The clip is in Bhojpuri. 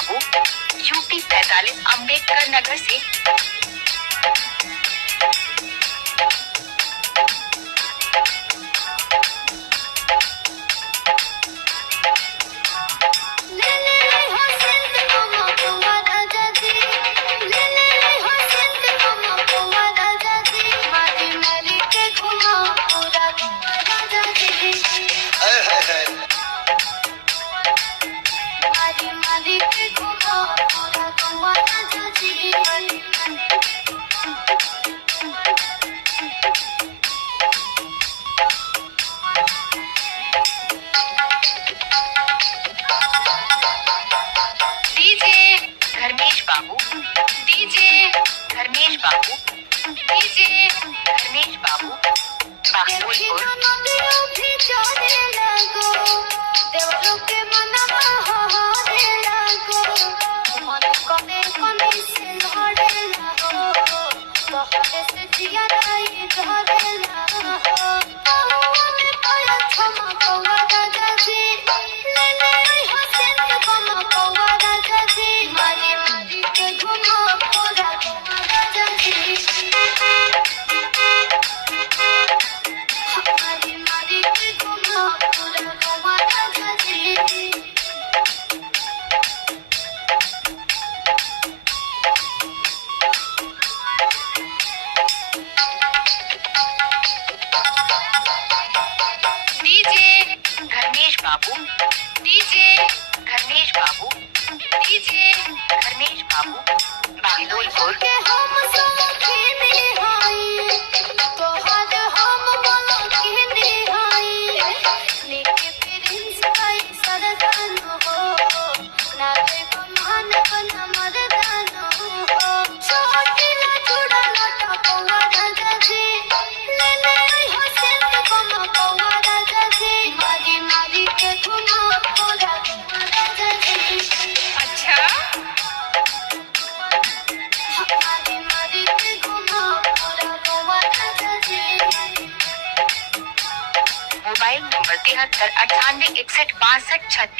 बाबू यूपी 45 अम्बेडकर नगर से। धर्मेश बाबू डीजे धर्मेश बाबू डीजे धर्मेश बाबू बागुलपुर। बाबू डीजे धर्मेश बाबू डीजे धर्मेश बाबू बागुलपुर। Mobile number 73 98 61 62 66।